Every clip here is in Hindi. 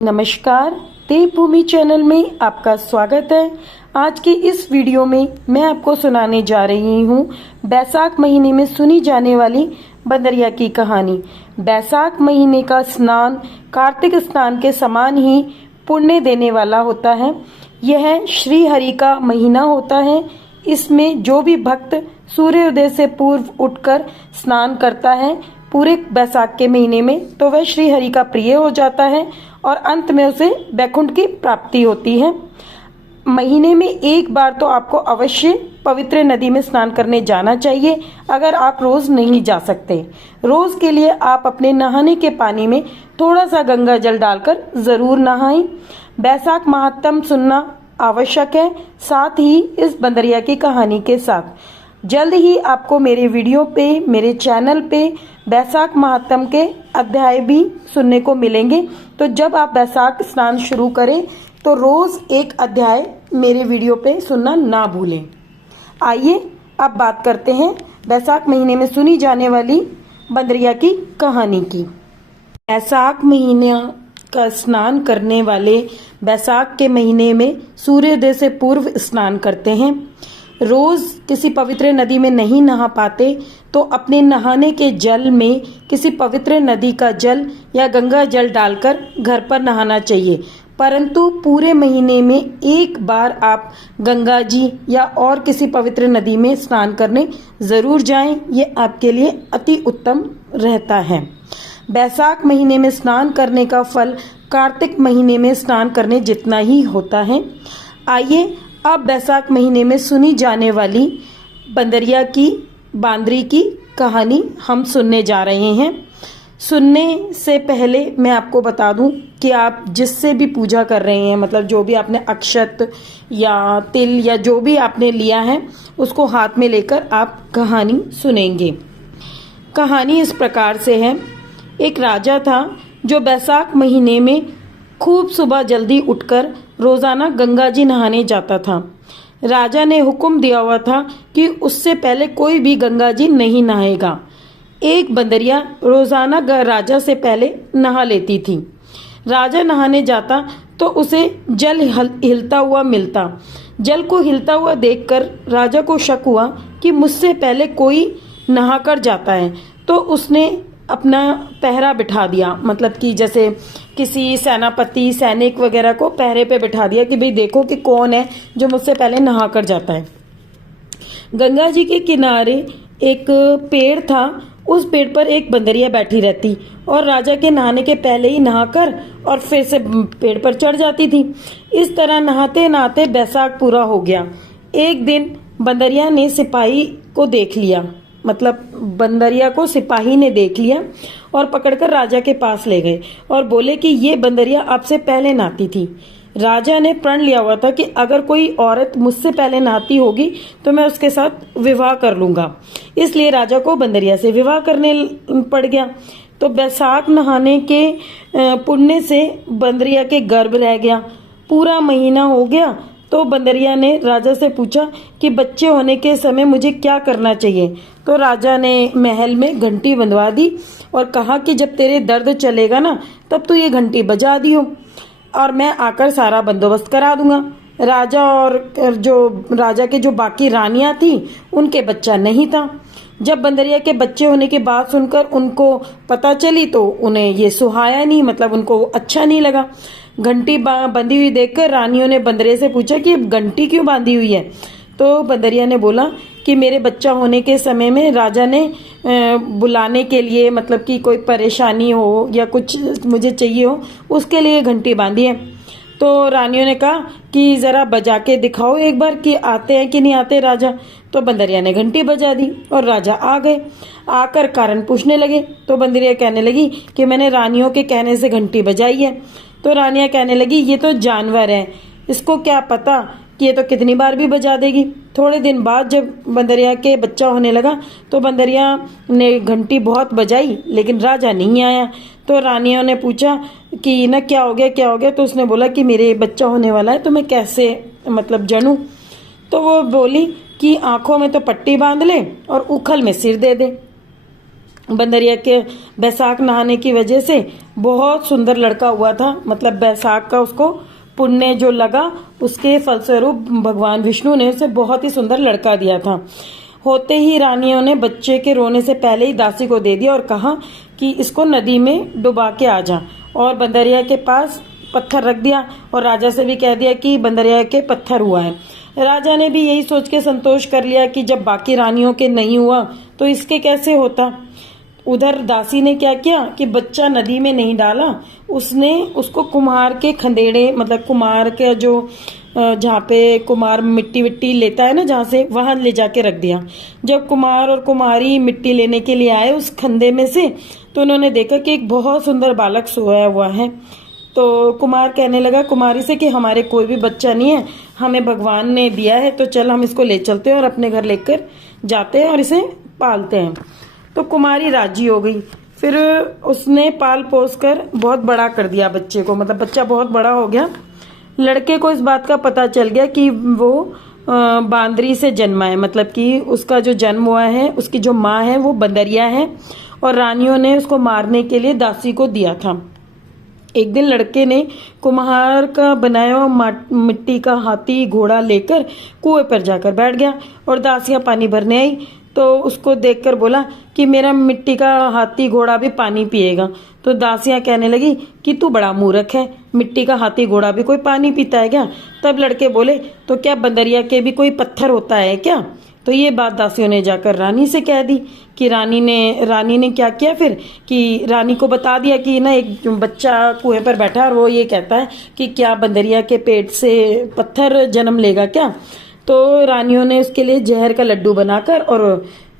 नमस्कार, देवभूमि चैनल में आपका स्वागत है। आज की इस वीडियो में मैं आपको सुनाने जा रही हूँ बैसाख महीने में सुनी जाने वाली बंदरिया की कहानी। बैसाख महीने का स्नान कार्तिक स्नान के समान ही पुण्य देने वाला होता है। यह श्री हरि का महीना होता है। इसमें जो भी भक्त सूर्योदय से पूर्व उठकर स्नान करता है पूरे बैसाख के महीने में, तो वह श्री हरि का प्रिय हो जाता है और अंत में उसे वैकुंठ की प्राप्ति होती है। महीने में एक बार तो आपको अवश्य पवित्र नदी में स्नान करने जाना चाहिए, अगर आप रोज नहीं जा सकते। रोज के लिए आप अपने नहाने के पानी में थोड़ा सा गंगा जल डालकर जरूर नहाएं। बैसाख महात्म सुनना आवश्यक है, साथ ही इस बंदरिया की कहानी के साथ। जल्द ही आपको मेरे वीडियो पे, मेरे चैनल पे बैसाख महात्म के अध्याय भी सुनने को मिलेंगे। तो जब आप बैसाख स्नान शुरू करें तो रोज एक अध्याय मेरे वीडियो पे सुनना ना भूलें। आइए अब बात करते हैं बैसाख महीने में सुनी जाने वाली बंदरिया की कहानी की। बैसाख महीने का स्नान करने वाले बैसाख के महीने में सूर्योदय से पूर्व स्नान करते हैं। रोज किसी पवित्र नदी में नहीं नहा पाते तो अपने नहाने के जल में किसी पवित्र नदी का जल या गंगा जल डालकर घर पर नहाना चाहिए। परंतु पूरे महीने में एक बार आप गंगा जी या और किसी पवित्र नदी में स्नान करने जरूर जाएं। ये आपके लिए अति उत्तम रहता है। बैसाख महीने में स्नान करने का फल कार्तिक महीने में स्नान करने जितना ही होता है। आइए अब बैसाख महीने में सुनी जाने वाली बंदरिया की बांदरी की कहानी हम सुनने जा रहे हैं। सुनने से पहले मैं आपको बता दूं कि आप जिससे भी पूजा कर रहे हैं, मतलब जो भी आपने अक्षत या तिल या जो भी आपने लिया है उसको हाथ में लेकर आप कहानी सुनेंगे। कहानी इस प्रकार से है। एक राजा था जो बैसाख महीने में खूब सुबह जल्दी उठकर रोजाना गंगा जी नहाने जाता था। राजा ने हुक्म दिया हुआ था कि उससे पहले कोई भी गंगा जी नहीं नहाएगा। एक बंदरिया रोजाना राजा से पहले नहा लेती थी। राजा नहाने जाता तो उसे जल हिलता हुआ मिलता। जल को हिलता हुआ देखकर राजा को शक हुआ कि मुझसे पहले कोई नहाकर जाता है, तो उसने अपना पहरा बिठा दिया। मतलब कि जैसे किसी सेनापति सैनिक वगैरह को पहरे पे बिठा दिया कि भाई देखो कि कौन है जो मुझसे पहले नहा कर जाता है। गंगा जी के किनारे एक पेड़ था। उस पेड़ पर एक बंदरिया बैठी रहती और राजा के नहाने के पहले ही नहाकर और फिर से पेड़ पर चढ़ जाती थी। इस तरह नहाते नहाते बैसाख पूरा हो गया। एक दिन बंदरिया ने सिपाही को देख लिया, मतलब बंदरिया को सिपाही ने देख लिया और पकड़कर राजा के पास ले गए और बोले कि ये बंदरिया आपसे पहले नहाती थी। राजा ने प्रण लिया हुआ था कि अगर कोई औरत मुझसे पहले नहाती होगी तो मैं उसके साथ विवाह कर लूंगा। इसलिए राजा को बंदरिया से विवाह करने पड़ गया। तो बैसाख नहाने के पुण्य से बंदरिया के गर्भ रह गया। पूरा महीना हो गया तो बंदरिया ने राजा से पूछा कि बच्चे होने के समय मुझे क्या करना चाहिए। तो राजा ने महल में घंटी बंधवा दी और कहा कि जब तेरे दर्द चलेगा ना तब तो ये घंटी बजा दियो और मैं आकर सारा बंदोबस्त करा दूंगा। राजा और जो राजा के जो बाकी रानियां थी उनके बच्चा नहीं था। जब बंदरिया के बच्चे होने की बात सुनकर उनको पता चली तो उन्हें ये सुहाया नहीं, मतलब उनको अच्छा नहीं लगा। घंटी बंधी हुई देखकर रानियों ने बंदरिया से पूछा कि घंटी क्यों बांधी हुई है। तो बंदरिया ने बोला कि मेरे बच्चा होने के समय में राजा ने बुलाने के लिए, मतलब कि कोई परेशानी हो या कुछ मुझे चाहिए हो उसके लिए घंटी बांधी है। तो रानियों ने कहा कि जरा बजा के दिखाओ एक बार कि आते हैं कि नहीं आते राजा। तो बंदरिया ने घंटी बजा दी और राजा आ गए। आकर कारण पूछने लगे तो बंदरिया कहने लगी कि मैंने रानियों के कहने से घंटी बजाई है। तो रानियां कहने लगी ये तो जानवर है, इसको क्या पता कि ये तो कितनी बार भी बजा देगी। थोड़े दिन बाद जब बंदरिया के बच्चा होने लगा तो बंदरिया ने घंटी बहुत बजाई लेकिन राजा नहीं आया। तो रानियों ने पूछा कि ना क्या हो गया क्या हो गया। तो उसने बोला कि मेरे बच्चा होने वाला है तो मैं कैसे मतलब जनूं। तो वो बोली कि आंखों में तो पट्टी बांध ले और उखल में सिर दे दे। बंदरिया के बैसाख नहाने की वजह से बहुत सुंदर लड़का हुआ था। मतलब बैसाख का उसको पुण्य जो लगा, उसके फलस्वरूप भगवान विष्णु ने उसे बहुत ही सुंदर लड़का दिया था। होते ही रानियों ने बच्चे के रोने से पहले ही दासी को दे दिया और कहा कि इसको नदी में डुबा के आ जा, और बंदरिया के पास पत्थर रख दिया और राजा से भी कह दिया कि बंदरिया के पत्थर हुआ है। राजा ने भी यही सोच के संतोष कर लिया कि जब बाकी रानियों के नहीं हुआ तो इसके कैसे होता। उधर दासी ने क्या किया कि बच्चा नदी में नहीं डाला, उसने उसको कुम्हार के खंदेड़े, मतलब कुम्हार के जो जहाँ पे कुम्हार मिट्टी विट्टी लेता है ना, जहाँ से, वहां ले जाके रख दिया। जब कुम्हार और कुम्हारी मिट्टी लेने के लिए आए उस खंदे में से, तो उन्होंने देखा कि एक बहुत सुंदर बालक सोया हुआ है। तो कुम्हार कहने लगा कुमारी से कि हमारे कोई भी बच्चा नहीं है, हमें भगवान ने दिया है, तो चल हम इसको ले चलते हैं और अपने घर लेकर जाते हैं और इसे पालते हैं। तो कुमारी राजी हो गई। फिर उसने पाल पोस कर बहुत बड़ा कर दिया बच्चे को, मतलब बच्चा बहुत बड़ा हो गया। लड़के को इस बात का पता चल गया कि वो बांदरी से जन्मा है, मतलब कि उसका जो जन्म हुआ है, उसकी जो माँ है वो बंदरिया है, और रानियों ने उसको मारने के लिए दासी को दिया था। एक दिन लड़के ने कुम्हार का बनाया हुआ मिट्टी का हाथी घोड़ा लेकर कुएं पर जाकर बैठ गया, और दासियां पानी भरने आई तो उसको देखकर बोला कि मेरा मिट्टी का हाथी घोड़ा भी पानी पिएगा। तो दासियां कहने लगी कि तू बड़ा मूर्ख है, मिट्टी का हाथी घोड़ा भी कोई पानी पीता है क्या। तब लड़के बोले तो क्या बंदरिया के भी कोई पत्थर होता है क्या। तो ये बात दासियों ने जाकर रानी से कह दी कि रानी ने क्या किया फिर कि रानी को बता दिया कि ना एक बच्चा कुएं पर बैठा है और वो ये कहता है कि क्या बंदरिया के पेट से पत्थर जन्म लेगा क्या। तो रानियों ने उसके लिए जहर का लड्डू बनाकर और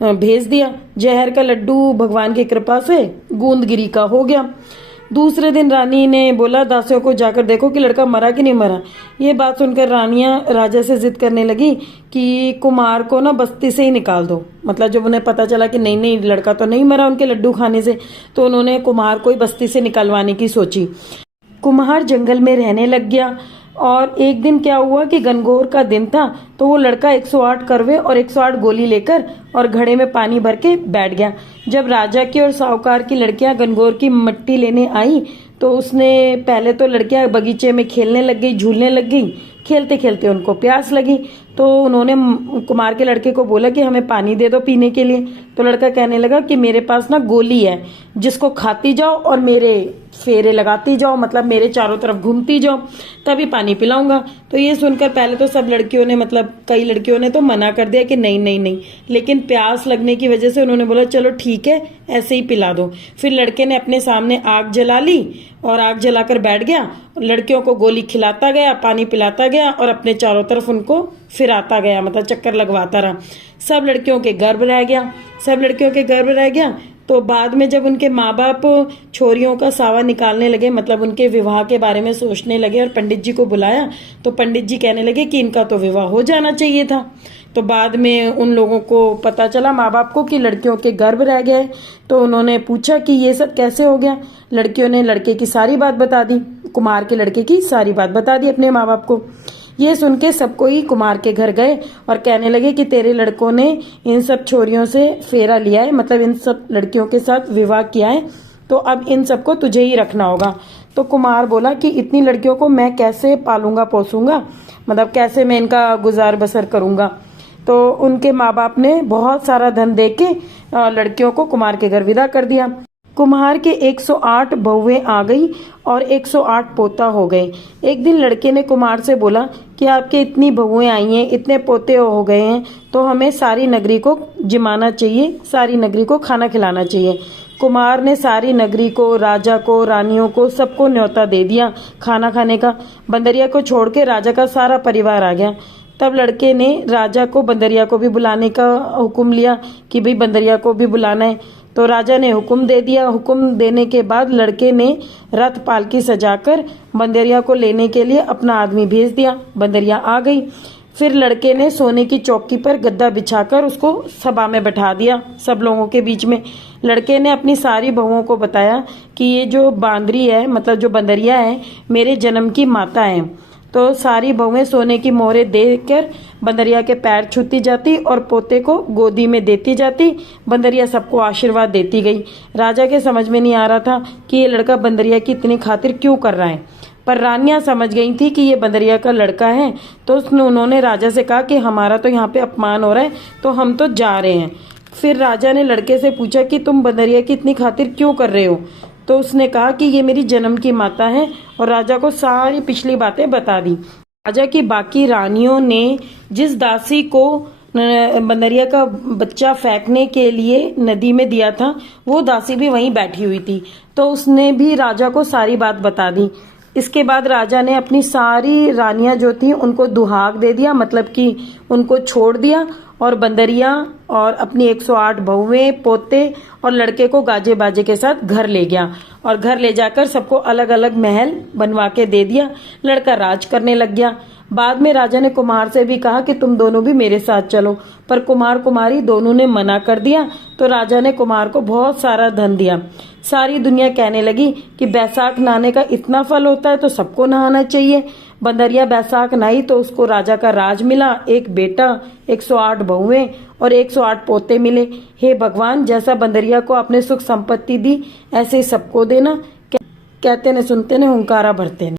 भेज दिया। जहर का लड्डू भगवान की कृपा से गूंदगिरी का हो गया। दूसरे दिन रानी ने बोला दासियों को जाकर देखो कि लड़का मरा कि नहीं मरा। ये बात सुनकर रानियां राजा से जिद करने लगी कि कुमार को ना बस्ती से ही निकाल दो। मतलब जब उन्हें पता चला कि नहीं नहीं लड़का तो नहीं मरा उनके लड्डू खाने से, तो उन्होंने कुम्हार को ही बस्ती से निकलवाने की सोची। कुम्हार जंगल में रहने लग गया, और एक दिन क्या हुआ कि गनगौर का दिन था, तो वो लड़का 108 करवे और 108 गोली लेकर और घड़े में पानी भर के बैठ गया। जब राजा की और साहूकार की लड़कियां गनगौर की मिट्टी लेने आई तो उसने पहले तो लड़कियां बगीचे में खेलने लग गई, झूलने लग गई। खेलते खेलते उनको प्यास लगी, तो उन्होंने कुमार के लड़के को बोला कि हमें पानी दे दो पीने के लिए। तो लड़का कहने लगा कि मेरे पास ना गोली है, जिसको खाती जाओ और मेरे फेरे लगाती जाओ, मतलब मेरे चारों तरफ घूमती जाओ, तभी पानी पिलाऊंगा। तो ये सुनकर पहले तो सब लड़कियों ने, मतलब कई लड़कियों ने तो मना कर दिया कि नहीं नहीं नहीं, लेकिन प्यास लगने की वजह से उन्होंने बोला चलो ठीक है ऐसे ही पिला दो। फिर लड़के ने अपने सामने आग जला ली और आग जलाकर बैठ गया, लड़कियों को गोली खिलाता गया, पानी पिलाता गया और अपने चारों तरफ उनको फिराता गया, मतलब चक्कर लगवाता रहा। सब लड़कियों के गर्भ रह गया, सब लड़कियों के गर्भ रह गया। तो बाद में जब उनके माँ बाप छोरियों का सावा निकालने लगे, मतलब उनके विवाह के बारे में सोचने लगे और पंडित जी को बुलाया, तो पंडित जी कहने लगे कि इनका तो विवाह हो जाना चाहिए था। तो बाद में उन लोगों को पता चला, माँ बाप को, कि लड़कियों के गर्भ रह गए। तो उन्होंने पूछा कि ये सब कैसे हो गया। लड़कियों ने लड़के की सारी बात बता दी, कुमार के लड़के की सारी बात बता दी अपने माँ बाप को। ये सुन के सबको ही कुमार के घर गए और कहने लगे कि तेरे लड़कों ने इन सब छोरियों से फेरा लिया है, मतलब इन सब लड़कियों के साथ विवाह किया है, तो अब इन सबको तुझे ही रखना होगा। तो कुमार बोला कि इतनी लड़कियों को मैं कैसे पालूंगा पोसूंगा, मतलब कैसे मैं इनका गुजार बसर करूंगा। तो उनके माँ बाप ने बहुत सारा धन देके लड़कियों को कुमार के घर विदा कर दिया। कुम्हार के 108 बहुएं आ गई और 108 पोता हो गए। एक दिन लड़के ने कुमार से बोला कि आपके इतनी बहुएं आई हैं, इतने पोते हो गए हैं, तो हमें सारी नगरी को जिमाना चाहिए, सारी नगरी को खाना खिलाना चाहिए। कुमार ने सारी नगरी को, राजा को, रानियों को, सबको न्योता दे दिया खाना खाने का। बंदरिया को छोड़ के राजा का सारा परिवार आ गया। तब लड़के ने राजा को बंदरिया को भी बुलाने का हुक्म लिया कि भाई बंदरिया को भी बुलाना है। तो राजा ने हुक्म दे दिया। हुक्म देने के बाद लड़के ने रथ पालकी सजाकर बंदरिया को लेने के लिए अपना आदमी भेज दिया। बंदरिया आ गई। फिर लड़के ने सोने की चौकी पर गद्दा बिछाकर उसको सभा में बैठा दिया, सब लोगों के बीच में। लड़के ने अपनी सारी बहुओं को बताया कि ये जो बांदरी है, मतलब जो बंदरिया है, मेरे जन्म की माता है। तो सारी बहुएं सोने की मोहरें देकर बंदरिया के पैर छूती जाती और पोते को गोदी में देती जाती। बंदरिया सबको आशीर्वाद देती गई। राजा के समझ में नहीं आ रहा था कि ये लड़का बंदरिया की इतनी खातिर क्यों कर रहा है, पर रानियां समझ गई थी कि ये बंदरिया का लड़का है। तो उन्होंने राजा से कहा कि हमारा तो यहाँ पे अपमान हो रहा है, तो हम तो जा रहे हैं। फिर राजा ने लड़के से पूछा कि तुम बंदरिया की इतनी खातिर क्यों कर रहे हो। तो उसने कहा कि ये मेरी जन्म की माता है, और राजा को सारी पिछली बातें बता दी। राजा की बाकी रानियों ने जिस दासी को बंदरिया का बच्चा फेंकने के लिए नदी में दिया था, वो दासी भी वहीं बैठी हुई थी। तो उसने भी राजा को सारी बात बता दी। इसके बाद राजा ने अपनी सारी रानियां जो थी उनको दुहाक दे दिया, मतलब कि उनको छोड़ दिया, और बंदरिया और अपनी 108 बहुएं, पोते और लड़के को गाजे बाजे के साथ घर ले गया, और घर ले जाकर सबको अलग अलग महल बनवा के दे दिया। लड़का राज करने लग गया। बाद में राजा ने कुमार से भी कहा कि तुम दोनों भी मेरे साथ चलो, पर कुमार कुमारी दोनों ने मना कर दिया। तो राजा ने कुमार को बहुत सारा धन दिया। सारी दुनिया कहने लगी कि बैसाख नहाने का इतना फल होता है तो सबको नहाना चाहिए। बंदरिया बैसाख नहाई तो उसको राजा का राज मिला, एक बेटा, 108 बहुएं और 108 पोते मिले। हे भगवान, जैसा बंदरिया को आपने सुख संपत्ति दी, ऐसे ही सबको देना। कहते न सुनते न, हुंकारा भरते न।